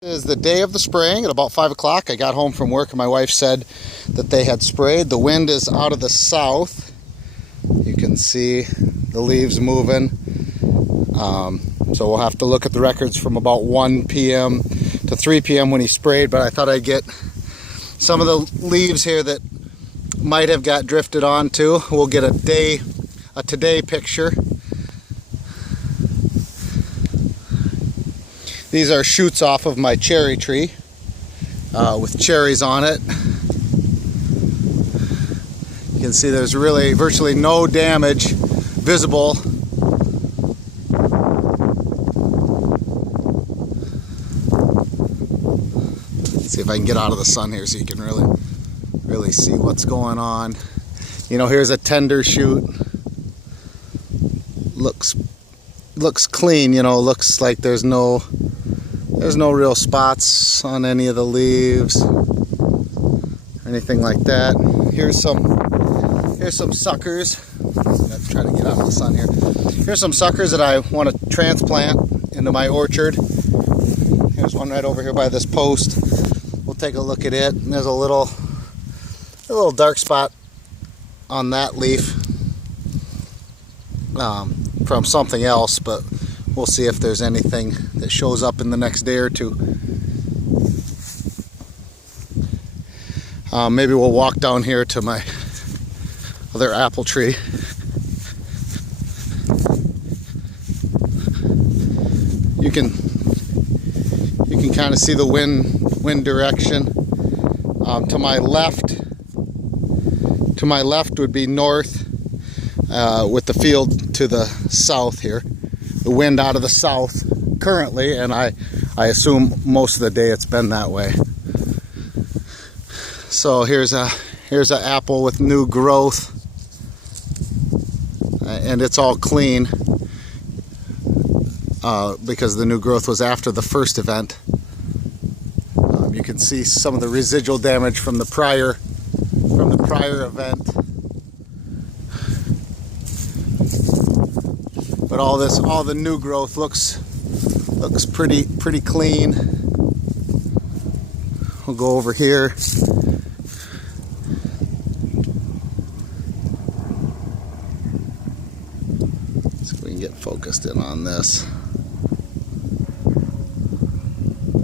It is the day of the spraying at about 5 o'clock. I got home from work and my wife said that they had sprayed. The wind is out of the south. You can see the leaves moving. So we'll have to look at the records from about 1 p.m. to 3 p.m. when he sprayed, but I thought I'd get some of the leaves here that might have got drifted onto. We'll get a today picture. These are shoots off of my cherry tree with cherries on it. You can see there's really virtually no damage visible. Let's see if I can get out of the sun here so you can really see what's going on. You know, here's a tender shoot. Looks clean, you know, looks like there's no real spots on any of the leaves or anything like that. Here's some suckers. Let's try to get out of the sun here. Here's some suckers that I want to transplant into my orchard. Here's one right over here by this post. We'll take a look at it. And there's a little dark spot on that leaf from something else, but we'll see if there's anything that shows up in the next day or two. Maybe we'll walk down here to my other apple tree. You can kind of see the wind direction. To my left would be north, with the field to the south here. The wind out of the south currently, and I assume most of the day it's been that way. So here's an apple with new growth, and it's all clean because the new growth was after the first event. You can see some of the residual damage from the prior event. But all the new growth looks pretty clean. We'll go over here. See if we can get focused in on this.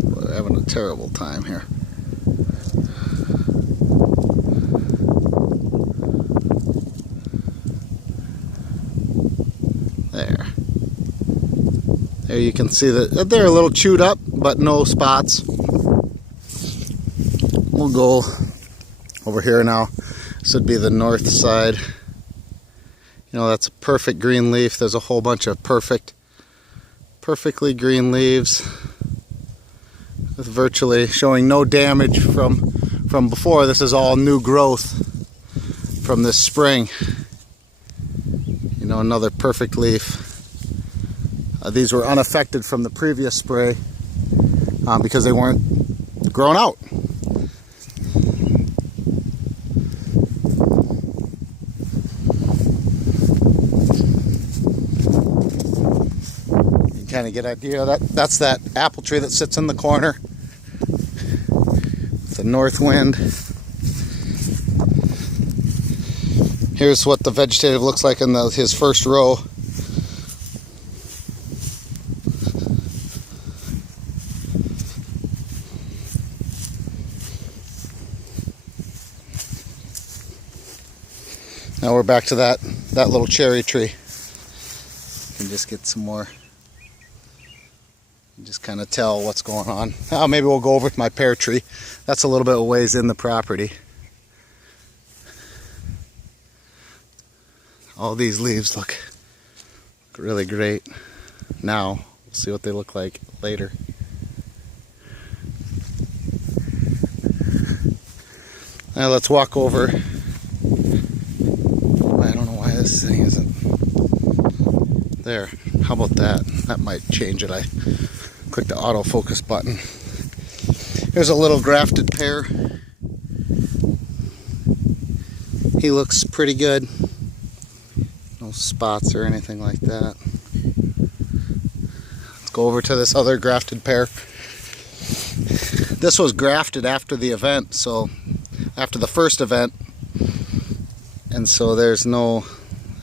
We're having a terrible time here. There you can see that they're a little chewed up, but no spots. We'll go over here now. This would be the north side. You know, that's a perfect green leaf. There's a whole bunch of perfectly green leaves with virtually showing no damage from before. This is all new growth from this spring. You know, another perfect leaf. These were unaffected from the previous spray because they weren't grown out. You kind of get an idea. That's that apple tree that sits in the corner. It's a north wind. Here's what the vegetative looks like in his first row. Now we're back to that little cherry tree. You can just get some more. You just kind of tell what's going on. Oh, maybe we'll go over to my pear tree. That's a little bit of ways in the property. All these leaves look really great now. We'll see what they look like later. Now let's walk over. I don't know why this thing isn't there. How about that? That might change it. I clicked the autofocus button. Here's a little grafted pear. He looks pretty good. No spots or anything like that. Let's go over to this other grafted pear. This was grafted after the event, so after the first event, and so there's no,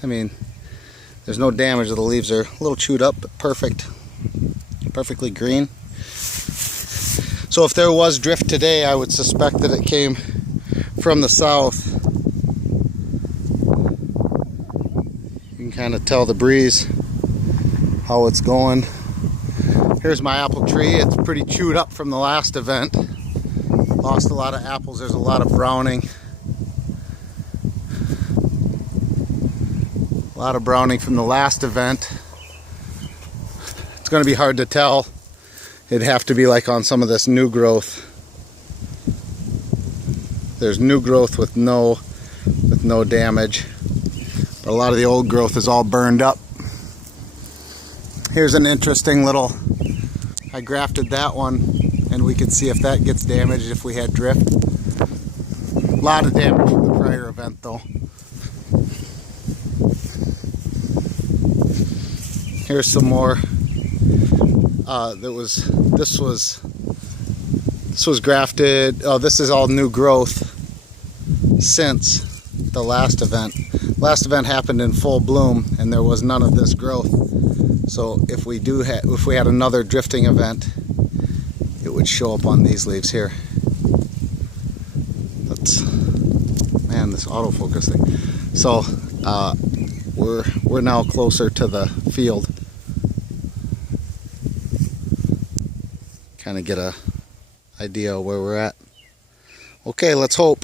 there's no damage. The leaves are a little chewed up, but perfectly green. So if there was drift today, I would suspect that it came from the south. You can kind of tell the breeze how it's going. Here's my apple tree. It's pretty chewed up from the last event. Lost a lot of apples. There's a lot of browning. A lot of browning from the last event. It's going to be hard to tell. It'd have to be like on some of this new growth. There's new growth with no damage. But a lot of the old growth is all burned up. Here's an interesting little, I grafted that one and we could see if that gets damaged if we had drift. A lot of damage from the prior event though. Here's some more. This was grafted. Oh, this is all new growth since the last event. Last event happened in full bloom and there was none of this growth. So if we had another drifting event, it would show up on these leaves here. Man, this autofocus thing. So we're now closer to the field. Kind of get a idea of where we're at. Okay, let's hope.